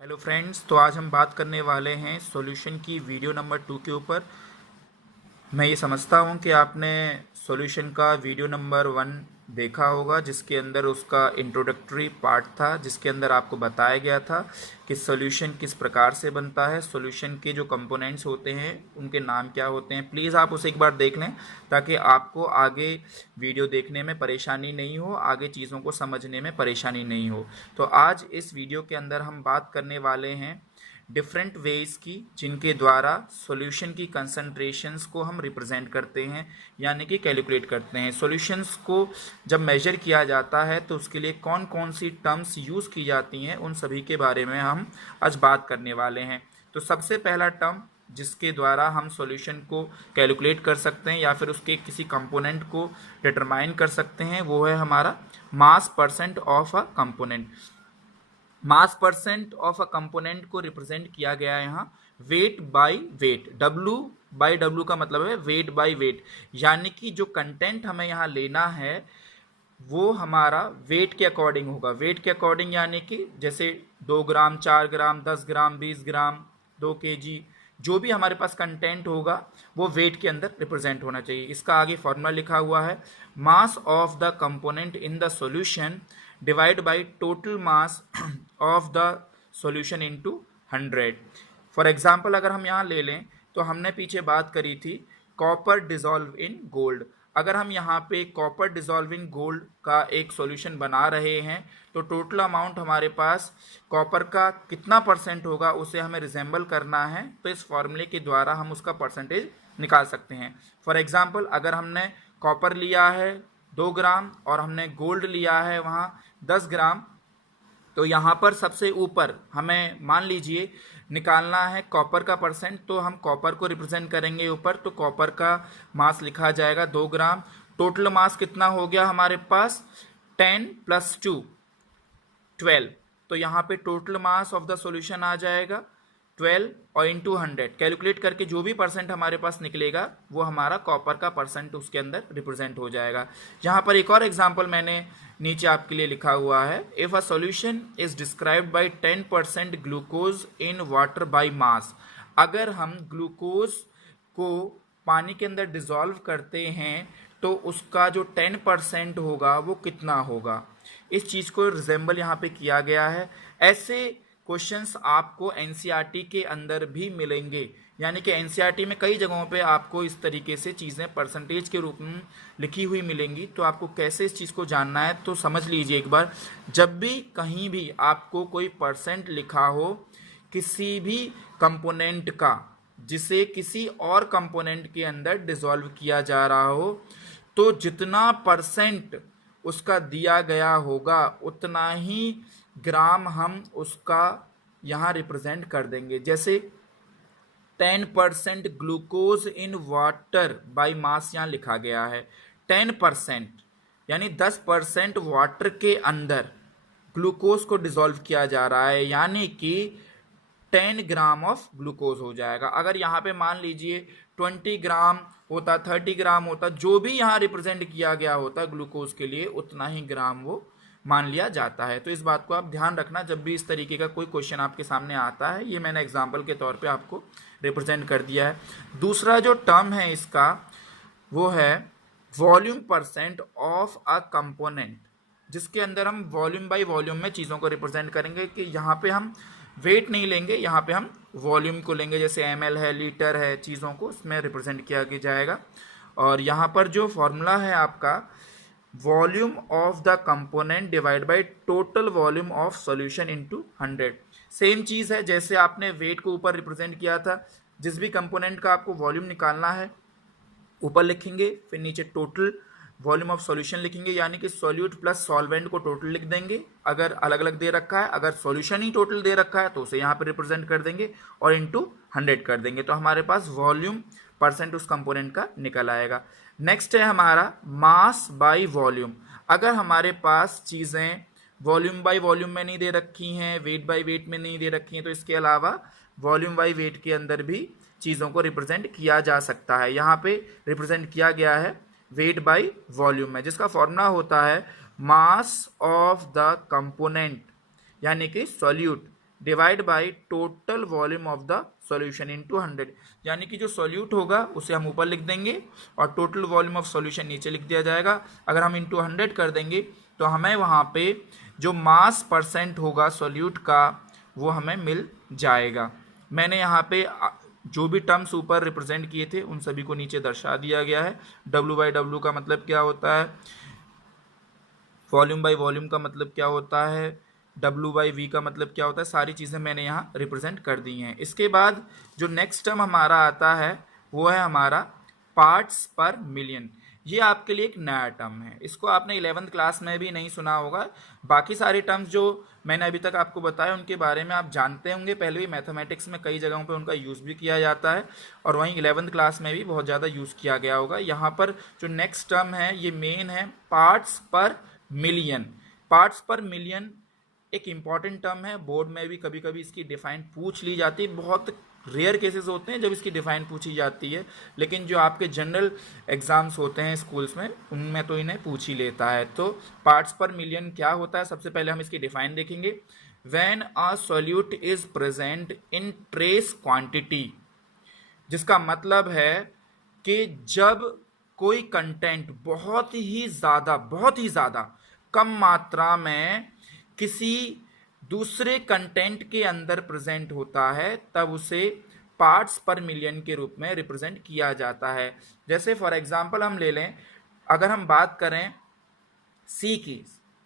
Hello friends, तो आज हम बात करने वाले हैं सॉल्यूशन की वीडियो नंबर 2 के ऊपर। मैं ये समझता हूँ कि आपने सॉल्यूशन का वीडियो नंबर 1 देखा होगा, जिसके अंदर उसका इंट्रोडक्टरी पार्ट था, जिसके अंदर आपको बताया गया था कि सॉल्यूशन किस प्रकार से बनता है, सॉल्यूशन के जो कंपोनेंट्स होते हैं उनके नाम क्या होते हैं। प्लीज़ आप उसे एक बार देख लें ताकि आपको आगे वीडियो देखने में परेशानी नहीं हो, आगे चीज़ों को समझने में परेशानी नहीं हो। तो आज इस वीडियो के अंदर हम बात करने वाले हैं डिफरेंट वेज की, जिनके द्वारा सॉल्यूशन की कंसंट्रेशंस को हम रिप्रेजेंट करते हैं, यानी कि कैलकुलेट करते हैं। सॉल्यूशंस को जब मेजर किया जाता है तो उसके लिए कौन कौन सी टर्म्स यूज़ की जाती हैं, उन सभी के बारे में हम आज बात करने वाले हैं। तो सबसे पहला टर्म जिसके द्वारा हम सॉल्यूशन को कैलकुलेट कर सकते हैं या फिर उसके किसी कंपोनेंट को डिटरमाइन कर सकते हैं, वो है हमारा मास percent of a component. Mass percent of a component को रिप्रेजेंट किया गया है यहाँ weight by weight. W by W का मतलब है वेट बाय वेट, यानी कि जो कंटेंट हमें यहाँ लेना है वो हमारा वेट के अकॉर्डिंग होगा। वेट के अकॉर्डिंग यानी कि जैसे 2 ग्राम, 4 ग्राम, 10 ग्राम, 20 ग्राम, 2 kg, जो भी हमारे पास कंटेंट होगा वो वेट के अंदर रिप्रेजेंट होना चाहिए। इसका आगे फॉर्मूला लिखा हुआ है, मास of the component in the solution divide by total mass of the solution into 100। For example अगर हम यहाँ ले लें तो हमने पीछे बात करी थी कॉपर डिजॉल्व इन गोल्ड। अगर हम यहाँ पे कॉपर डिजॉल्विंग गोल्ड का एक सॉल्यूशन बना रहे हैं तो टोटल अमाउंट हमारे पास कॉपर का कितना परसेंट होगा उसे हमें रिजेंबल करना है, तो इस फॉर्मूले के द्वारा हम उसका परसेंटेज निकाल सकते हैं। फॉर एग्जांपल अगर हमने कॉपर लिया है 2 ग्राम और हमने गोल्ड लिया है वहाँ 10 ग्राम, तो यहाँ पर सबसे ऊपर हमें मान लीजिए निकालना है कॉपर का परसेंट, तो हम कॉपर को रिप्रेजेंट करेंगे ऊपर, तो कॉपर का मास लिखा जाएगा 2 ग्राम। टोटल मास कितना हो गया हमारे पास 10 + 2 12, तो यहाँ पे total mass of the solution आ जाएगा 12 और इंटू 100 कैलकुलेट करके जो भी परसेंट हमारे पास निकलेगा वो हमारा कॉपर का परसेंट उसके अंदर रिप्रेजेंट हो जाएगा। यहाँ पर एक और एग्जांपल मैंने नीचे आपके लिए लिखा हुआ है, if a solution is described bye 10% glucose in water by mass. अगर हम ग्लूकोज को पानी के अंदर डिजॉल्व करते हैं तो उसका जो 10% होगा वो कितना होगा, इस चीज़ को रिजेंबल यहाँ पे किया गया है। ऐसे क्वेश्चंस आपको एनसीईआरटी के अंदर भी मिलेंगे, यानी कि एनसीईआरटी में कई जगहों पे आपको इस तरीके से चीज़ें परसेंटेज के रूप में लिखी हुई मिलेंगी। तो आपको कैसे इस चीज़ को जानना है तो समझ लीजिए एक बार, जब भी कहीं भी आपको कोई परसेंट लिखा हो किसी भी कंपोनेंट का जिसे किसी और कंपोनेंट के अंदर डिसॉल्व किया जा रहा हो, तो जितना परसेंट उसका दिया गया होगा उतना ही ग्राम हम उसका यहाँ रिप्रेजेंट कर देंगे। जैसे 10% glucose in water by mass यहाँ लिखा गया है। 10% यानी 10% वाटर के अंदर ग्लूकोज को डिसॉल्व किया जा रहा है, यानी कि 10 ग्राम ऑफ ग्लूकोज हो जाएगा। अगर यहाँ पे मान लीजिए 20 ग्राम होता, 30 ग्राम होता, जो भी यहाँ रिप्रेजेंट किया गया होता ग्लूकोज के लिए उतना ही ग्राम वो मान लिया जाता है। तो इस बात को आप ध्यान रखना जब भी इस तरीके का कोई क्वेश्चन आपके सामने आता है। ये मैंने एग्जाम्पल के तौर पे आपको रिप्रेजेंट कर दिया है। दूसरा जो टर्म है इसका वो है volume percent of a component, जिसके अंदर हम वॉल्यूम बाय वॉल्यूम में चीज़ों को रिप्रेजेंट करेंगे कि यहाँ पे हम वेट नहीं लेंगे, यहाँ पे हम वॉल्यूम को लेंगे, जैसे ml है, लीटर है, चीज़ों को उसमें रिप्रेजेंट किया जाएगा। और यहाँ पर जो फॉर्मूला है आपका volume of the component divide by total volume of solution into 100। Same चीज़ है जैसे आपने वेट को ऊपर रिप्रेजेंट किया था, जिस भी कंपोनेंट का आपको वॉल्यूम निकालना है ऊपर लिखेंगे, फिर नीचे टोटल वॉल्यूम ऑफ सॉल्यूशन लिखेंगे, यानी कि सॉल्यूट प्लस सॉल्वेंट को टोटल लिख देंगे अगर अलग अलग दे रखा है। अगर सॉल्यूशन ही टोटल दे रखा है तो उसे यहाँ पे रिप्रेजेंट कर देंगे और इनटू 100 कर देंगे, तो हमारे पास वॉल्यूम परसेंट उस कंपोनेंट का निकल आएगा। नेक्स्ट है हमारा मास बाय वॉल्यूम। अगर हमारे पास चीज़ें वॉल्यूम बाय वॉल्यूम में नहीं दे रखी हैं, वेट बाय वेट में नहीं दे रखी हैं, तो इसके अलावा वॉल्यूम बाय वेट के अंदर भी चीज़ों को रिप्रेजेंट किया जा सकता है। यहाँ पे रिप्रेजेंट किया गया है वेट बाय वॉल्यूम में, जिसका फॉर्मूला होता है मास ऑफ द कंपोनेंट यानी कि solute divide by total volume of the solution into 100, यानी कि जो सॉल्यूट होगा उसे हम ऊपर लिख देंगे और टोटल वॉल्यूम ऑफ सॉल्यूशन नीचे लिख दिया जाएगा। अगर हम इनटू 100 कर देंगे तो हमें वहाँ पे जो मास परसेंट होगा सॉल्यूट का वो हमें मिल जाएगा। मैंने यहाँ पे जो भी टर्म्स ऊपर रिप्रेजेंट किए थे उन सभी को नीचे दर्शा दिया गया है। W/W का मतलब क्या होता है, वॉल्यूम बाई वॉल्यूम का मतलब क्या होता है, W/V का मतलब क्या होता है, सारी चीज़ें मैंने यहाँ रिप्रेजेंट कर दी हैं। इसके बाद जो नेक्स्ट टर्म हमारा आता है वो है हमारा पार्ट्स पर मिलियन। ये आपके लिए एक नया टर्म है, इसको आपने 11th क्लास में भी नहीं सुना होगा। बाकी सारे टर्म्स जो मैंने अभी तक आपको बताया उनके बारे में आप जानते होंगे, पहले भी मैथमेटिक्स में कई जगहों पे उनका यूज़ भी किया जाता है और वहीं 11th क्लास में भी बहुत ज़्यादा यूज़ किया गया होगा। यहाँ पर जो नेक्स्ट टर्म है ये मेन है पार्ट्स पर मिलियन। पार्ट्स पर मिलियन एक इम्पॉर्टेंट टर्म है, बोर्ड में भी कभी कभी इसकी डिफाइन पूछ ली जाती है। बहुत रेयर केसेस होते हैं जब इसकी डिफाइन पूछी जाती है, लेकिन जो आपके जनरल एग्जाम्स होते हैं स्कूल्स में उनमें तो इन्हें पूछ ही लेता है। तो पार्ट्स पर मिलियन क्या होता है, सबसे पहले हम इसकी डिफाइन देखेंगे। When a solute is present in trace quantity, जिसका मतलब है कि जब कोई कंटेंट बहुत ही ज़्यादा कम मात्रा में किसी दूसरे कंटेंट के अंदर प्रेजेंट होता है तब उसे पार्ट्स पर मिलियन के रूप में रिप्रेजेंट किया जाता है। जैसे फॉर एग्जांपल हम ले लें, अगर हम बात करें सी की,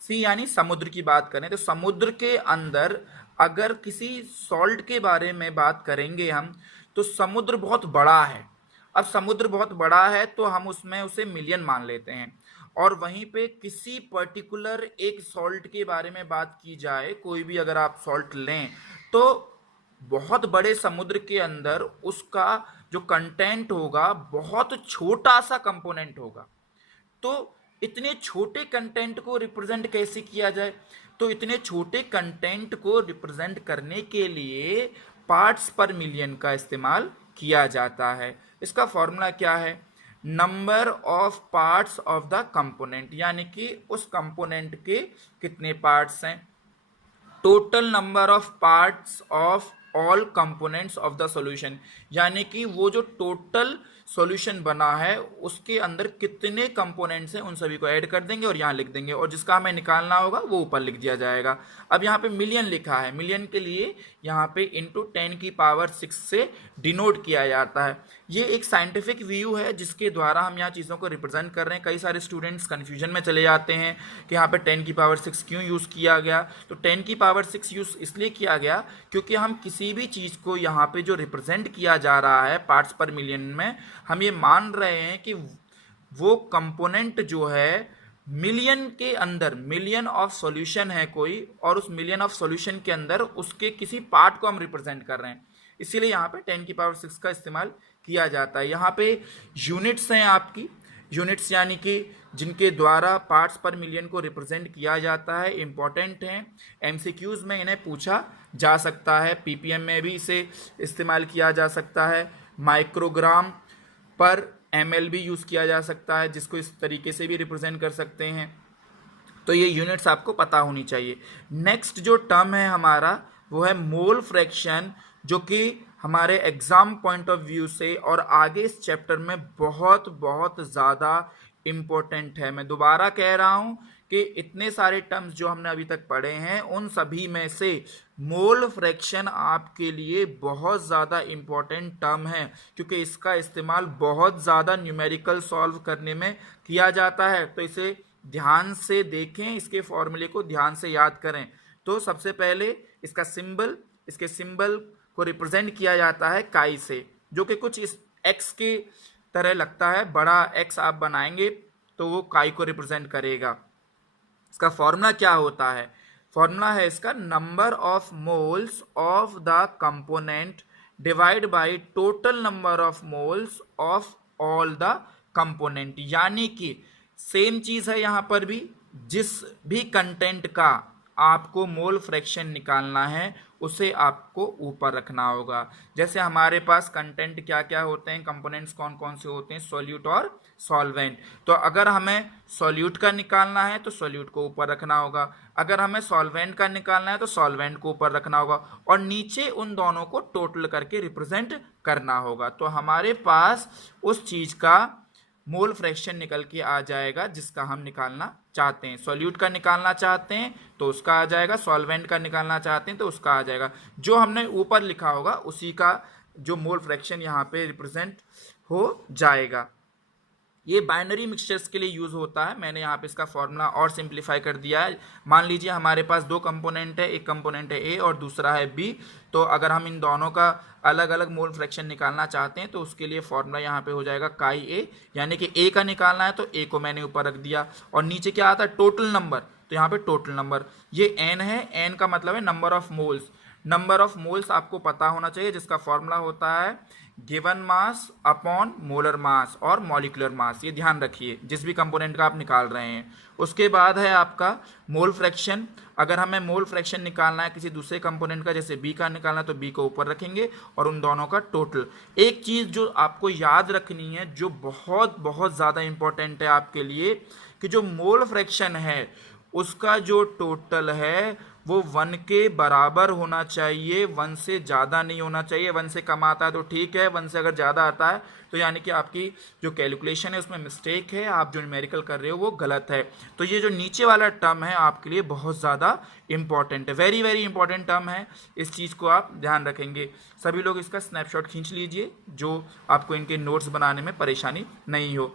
सी यानी समुद्र की बात करें, तो समुद्र के अंदर अगर किसी सॉल्ट के बारे में बात करेंगे हम, तो समुद्र बहुत बड़ा है। अब समुद्र बहुत बड़ा है तो हम उसमें उसे मिलियन मान लेते हैं, और वहीं पे किसी पर्टिकुलर एक सॉल्ट के बारे में बात की जाए, कोई भी अगर आप सॉल्ट लें तो बहुत बड़े समुद्र के अंदर उसका जो कंटेंट होगा बहुत छोटा सा कंपोनेंट होगा। तो इतने छोटे कंटेंट को रिप्रेजेंट कैसे किया जाए, तो इतने छोटे कंटेंट को रिप्रेजेंट करने के लिए पार्ट्स पर मिलियन का इस्तेमाल किया जाता है। इसका फॉर्मूला क्या है, number of parts of the component, यानी कि उस कंपोनेंट के कितने पार्ट्स हैं, total number of parts of all components of the solution, यानी कि वो जो टोटल सॉल्यूशन बना है उसके अंदर कितने कंपोनेंट्स हैं उन सभी को ऐड कर देंगे और यहाँ लिख देंगे, और जिसका हमें निकालना होगा वो ऊपर लिख दिया जाएगा। अब यहाँ पे मिलियन लिखा है, मिलियन के लिए यहाँ पे इंटू 10⁶ से डिनोट किया जाता है। ये एक साइंटिफिक व्यू है जिसके द्वारा हम यहाँ चीज़ों को रिप्रेजेंट कर रहे हैं। कई सारे स्टूडेंट्स कन्फ्यूजन में चले जाते हैं कि यहाँ पे 10⁶ क्यों यूज़ किया गया। तो 10⁶ यूज़ इसलिए किया गया क्योंकि हम किसी भी चीज़ को यहाँ पे जो रिप्रेजेंट किया जा रहा है पार्ट्स पर मिलियन में, हम ये मान रहे हैं कि वो कंपोनेंट जो है मिलियन के अंदर, मिलियन ऑफ सॉल्यूशन है कोई, और उस मिलियन ऑफ सॉल्यूशन के अंदर उसके किसी पार्ट को हम रिप्रेजेंट कर रहे हैं, इसीलिए यहाँ पे 10⁶ का इस्तेमाल किया जाता है। यहाँ पे यूनिट्स हैं आपकी, यूनिट्स यानी कि जिनके द्वारा पार्ट्स पर मिलियन को रिप्रेजेंट किया जाता है, इंपॉर्टेंट हैं, एमसीक्यूज में इन्हें पूछा जा सकता है, पीपीएम में भी इसे इस्तेमाल किया जा सकता है, माइक्रोग्राम पर एमएल भी यूज़ किया जा सकता है, जिसको इस तरीके से भी रिप्रेजेंट कर सकते हैं। तो ये यूनिट्स आपको पता होनी चाहिए। नेक्स्ट जो टर्म है हमारा वो है मोल फ्रैक्शन, जो कि हमारे एग्जाम पॉइंट ऑफ व्यू से और आगे इस चैप्टर में बहुत बहुत ज़्यादा इम्पोर्टेंट है। मैं दोबारा कह रहा हूँ कि इतने सारे टर्म्स जो हमने अभी तक पढ़े हैं उन सभी में से मोल फ्रैक्शन आपके लिए बहुत ज़्यादा इम्पोर्टेंट टर्म है, क्योंकि इसका इस्तेमाल बहुत ज़्यादा न्यूमेरिकल सॉल्व करने में किया जाता है। तो इसे ध्यान से देखें, इसके फॉर्मूले को ध्यान से याद करें। तो सबसे पहले इसका सिंबल, इसके सिंबल को रिप्रेजेंट किया जाता है काई से, जो कि कुछ इस एक्स के तरह लगता है। बड़ा एक्स आप बनाएंगे तो वो काई को रिप्रेजेंट करेगा। इसका फॉर्मूला क्या होता है, फॉर्मूला है इसका number of moles of the component divide by total number of moles of all the component. यानी कि सेम चीज है यहाँ पर भी, जिस भी कंटेंट का आपको मोल फ्रैक्शन निकालना है उसे आपको ऊपर रखना होगा। जैसे हमारे पास कंटेंट क्या क्या होते हैं, कंपोनेंट्स कौन कौन से होते हैं, सॉल्यूट और सॉल्वेंट। तो अगर हमें सॉल्यूट का निकालना है तो सॉल्यूट को ऊपर रखना होगा, अगर हमें सॉल्वेंट का निकालना है तो सॉल्वेंट को ऊपर रखना होगा, और नीचे उन दोनों को टोटल करके रिप्रेजेंट करना होगा। तो हमारे पास उस चीज का मोल फ्रैक्शन निकल के आ जाएगा जिसका हम निकालना चाहते हैं। सॉल्यूट का निकालना चाहते हैं तो उसका आ जाएगा, सॉल्वेंट का निकालना चाहते हैं तो उसका आ जाएगा। जो हमने ऊपर लिखा होगा उसी का जो मोल फ्रैक्शन यहाँ पे रिप्रेजेंट हो जाएगा। ये बाइनरी मिक्सचर्स के लिए यूज होता है। मैंने यहाँ पे इसका फॉर्मूला और सिंप्लीफाई कर दिया है। मान लीजिए हमारे पास दो कंपोनेंट है, एक कंपोनेंट है ए और दूसरा है बी। तो अगर हम इन दोनों का अलग अलग मोल फ्रैक्शन निकालना चाहते हैं तो उसके लिए फॉर्मूला यहाँ पे हो जाएगा काई ए, यानी कि ए का निकालना है तो ए को मैंने ऊपर रख दिया, और नीचे क्या आता है, टोटल नंबर। तो यहाँ पे टोटल नंबर, ये एन है, एन का मतलब है number of moles. Number of moles आपको पता होना चाहिए, जिसका फॉर्मूला होता है given mass upon molar mass और मॉलिक्यूलर मास। ये ध्यान रखिए जिस भी कंपोनेंट का आप निकाल रहे हैं। उसके बाद है आपका मोल फ्रैक्शन। अगर हमें मोल फ्रैक्शन निकालना है किसी दूसरे कंपोनेंट का, जैसे बी का निकालना है तो बी को ऊपर रखेंगे और उन दोनों का टोटल। एक चीज जो आपको याद रखनी है, जो बहुत बहुत ज्यादा इंपॉर्टेंट है आपके लिए, कि जो मोल फ्रैक्शन है उसका जो टोटल है वो 1 के बराबर होना चाहिए, 1 से ज़्यादा नहीं होना चाहिए। 1 से कम आता है तो ठीक है, 1 से अगर ज़्यादा आता है तो यानी कि आपकी जो कैलकुलेशन है उसमें मिस्टेक है, आप जो न्यूमेरिकल कर रहे हो वो गलत है। तो ये जो नीचे वाला टर्म है आपके लिए बहुत ज़्यादा इंपॉर्टेंट है, वेरी वेरी इंपॉर्टेंट टर्म है। इस चीज़ को आप ध्यान रखेंगे। सभी लोग इसका स्नैपशॉट खींच लीजिए जो आपको इनके नोट्स बनाने में परेशानी नहीं हो।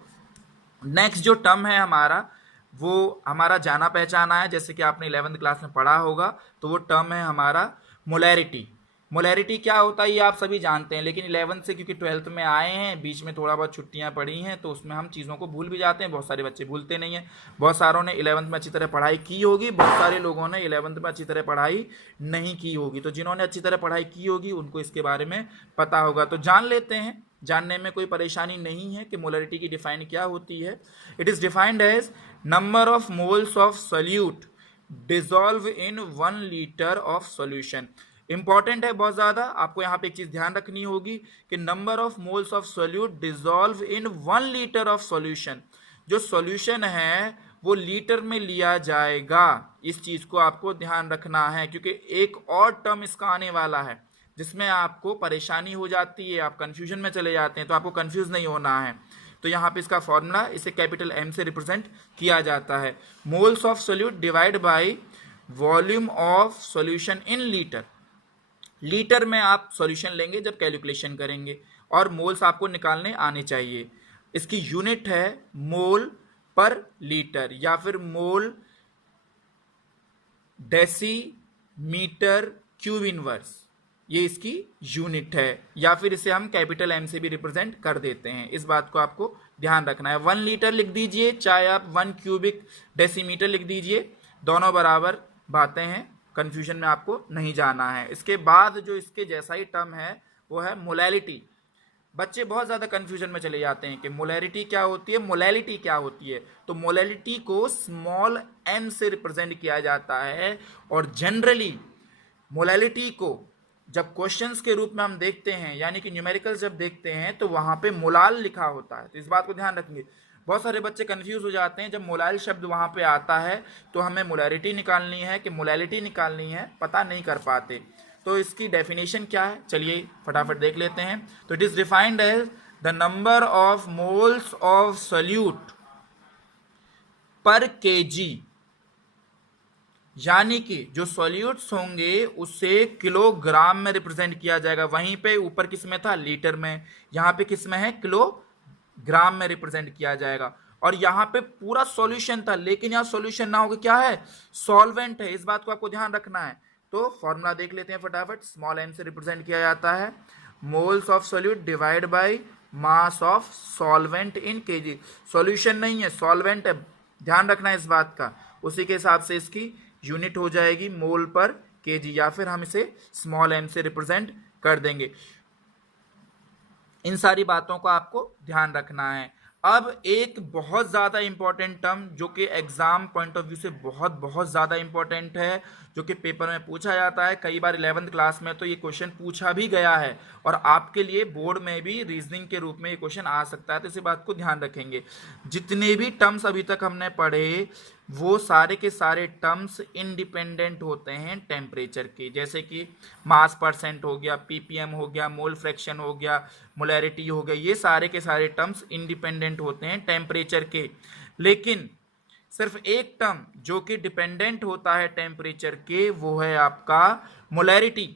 नेक्स्ट जो टर्म है हमारा, वो हमारा जाना पहचाना है, जैसे कि आपने 11th क्लास में पढ़ा होगा। तो वो टर्म है हमारा मोलैरिटी। मोलैरिटी क्या होता है ये आप सभी जानते हैं, लेकिन 11th से क्योंकि 12th में आए हैं, बीच में थोड़ा बहुत छुट्टियां पड़ी हैं, तो उसमें हम चीज़ों को भूल भी जाते हैं। बहुत सारे बच्चे भूलते नहीं हैं। बहुत सारों ने 11th में अच्छी तरह पढ़ाई की होगी, बहुत सारे लोगों ने 11th में अच्छी तरह पढ़ाई नहीं की होगी। तो जिन्होंने अच्छी तरह पढ़ाई की होगी उनको इसके बारे में पता होगा। तो जान लेते हैं, जानने में कोई परेशानी नहीं है कि मोलैरिटी की डिफाइन क्या होती है। It is defined as number of moles of solute dissolve in 1 litre of solution. Important है बहुत ज्यादा, आपको यहाँ पे एक चीज ध्यान रखनी होगी कि number of moles of solute dissolve in 1 litre of solution. जो सॉल्यूशन है वो लीटर में लिया जाएगा, इस चीज को आपको ध्यान रखना है, क्योंकि एक और टर्म इसका आने वाला है जिसमें आपको परेशानी हो जाती है, आप कंफ्यूजन में चले जाते हैं। तो आपको कंफ्यूज नहीं होना है। तो यहाँ पे इसका फॉर्मूला, इसे कैपिटल एम से रिप्रेजेंट किया जाता है, moles of solute divide by volume of solution in litre. Litre में आप सॉल्यूशन लेंगे जब कैलकुलेशन करेंगे, और मोल्स आपको निकालने आने चाहिए। इसकी यूनिट है मोल पर लीटर, या फिर मोल डेसीमीटर क्यूब इनवर्स, ये इसकी यूनिट है। या फिर इसे हम कैपिटल एम से भी रिप्रेजेंट कर देते हैं। इस बात को आपको ध्यान रखना है। 1 लीटर लिख दीजिए, चाहे आप 1 क्यूबिक डेसीमीटर लिख दीजिए, दोनों बराबर बातें हैं, कंफ्यूजन में आपको नहीं जाना है। इसके बाद जो इसके जैसा ही टर्म है वो है मोलैरिटी। बच्चे बहुत ज़्यादा कंफ्यूजन में चले जाते हैं कि मोलैरिटी क्या होती है, मोलैलिटी क्या होती है। तो मोलैलिटी को स्मॉल एम से रिप्रेजेंट किया जाता है, और जनरली मोलैलिटी को जब क्वेश्चंस के रूप में हम देखते हैं, यानी कि न्यूमेरिकल्स जब देखते हैं, तो वहां पे मोलाल लिखा होता है। तो इस बात को ध्यान रखेंगे। बहुत सारे बच्चे कंफ्यूज हो जाते हैं, जब मोलाल शब्द वहां पे आता है तो हमें मोलैरिटी निकालनी है कि मोलैलिटी निकालनी है, पता नहीं कर पाते। तो इसकी डेफिनेशन क्या है, चलिए फटाफट देख लेते हैं। तो it is defined as the number of moles of solute per kg, यानी कि जो सॉल्यूट्स होंगे उसे किलोग्राम में रिप्रेजेंट किया जाएगा। वहीं पे ऊपर किस में था, लीटर में, यहाँ पे किस में है, किलोग्राम में रिप्रेजेंट किया जाएगा। और यहाँ पे पूरा सॉल्यूशन था, लेकिन यहाँ सॉल्यूशन ना होकर क्या है, सॉल्वेंट है। इस बात को आपको ध्यान रखना है। तो फॉर्मूला देख लेते हैं फटाफट। स्मॉल एम से रिप्रेजेंट किया जाता है moles of solute divide by mass of solvent in KG. Solution नहीं है, सॉल्वेंट है, ध्यान रखना है इस बात का। उसी के हिसाब से इसकी यूनिट हो जाएगी मोल पर केजी, या फिर हम इसे स्मॉल एम से रिप्रेजेंट कर देंगे। इन सारी बातों को आपको ध्यान रखना है। अब एक बहुत ज़्यादा इंपॉर्टेंट टर्म जो कि एग्जाम पॉइंट ऑफ व्यू से बहुत बहुत ज़्यादा इंपॉर्टेंट है, जो कि पेपर में पूछा जाता है, कई बार 11th क्लास में तो ये क्वेश्चन पूछा भी गया है और आपके लिए बोर्ड में भी रीजनिंग के रूप में ये क्वेश्चन आ सकता है, तो इसी बात को ध्यान रखेंगे। जितने भी टर्म्स अभी तक हमने पढ़े वो सारे के सारे टर्म्स इंडिपेंडेंट होते हैं टेम्परेचर के, जैसे कि मास परसेंट हो गया, पीपीएम हो गया, मोल फ्रैक्शन हो गया, मोलैरिटी हो गया, ये सारे के सारे टर्म्स इंडिपेंडेंट होते हैं टेम्परेचर के। लेकिन सिर्फ एक टर्म जो कि डिपेंडेंट होता है टेम्परेचर के, वो है आपका मोलैरिटी।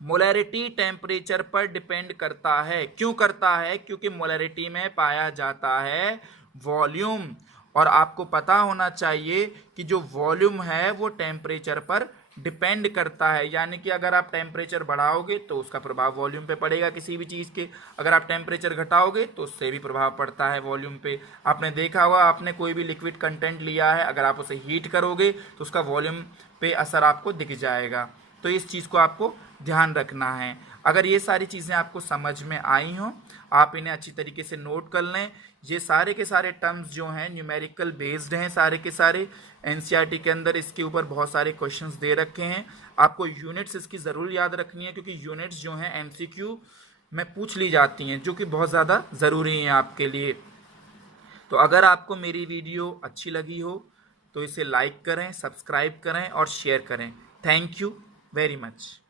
मोलैरिटी टेम्परेचर पर डिपेंड करता है। क्यों करता है? क्योंकि मोलैरिटी में पाया जाता है वॉल्यूम, और आपको पता होना चाहिए कि जो वॉल्यूम है वो टेम्परेचर पर डिपेंड करता है, यानी कि अगर आप टेम्परेचर बढ़ाओगे तो उसका प्रभाव वॉल्यूम पे पड़ेगा किसी भी चीज़ के, अगर आप टेम्परेचर घटाओगे तो उससे भी प्रभाव पड़ता है वॉल्यूम पे। आपने देखा होगा, आपने कोई भी लिक्विड कंटेंट लिया है, अगर आप उसे हीट करोगे तो उसका वॉल्यूम पे असर आपको दिख जाएगा। तो इस चीज़ को आपको ध्यान रखना है। अगर ये सारी चीज़ें आपको समझ में आई हों, आप इन्हें अच्छी तरीके से नोट कर लें। ये सारे के सारे टर्म्स जो हैं न्यूमेरिकल बेस्ड हैं सारे के सारे। एनसीईआरटी के अंदर इसके ऊपर बहुत सारे क्वेश्चंस दे रखे हैं। आपको यूनिट्स इसकी ज़रूर याद रखनी है, क्योंकि यूनिट्स जो हैं एमसीक्यू में पूछ ली जाती हैं, जो कि बहुत ज़्यादा ज़रूरी हैं आपके लिए। तो अगर आपको मेरी वीडियो अच्छी लगी हो तो इसे लाइक करें, सब्सक्राइब करें और शेयर करें। Thank you very much.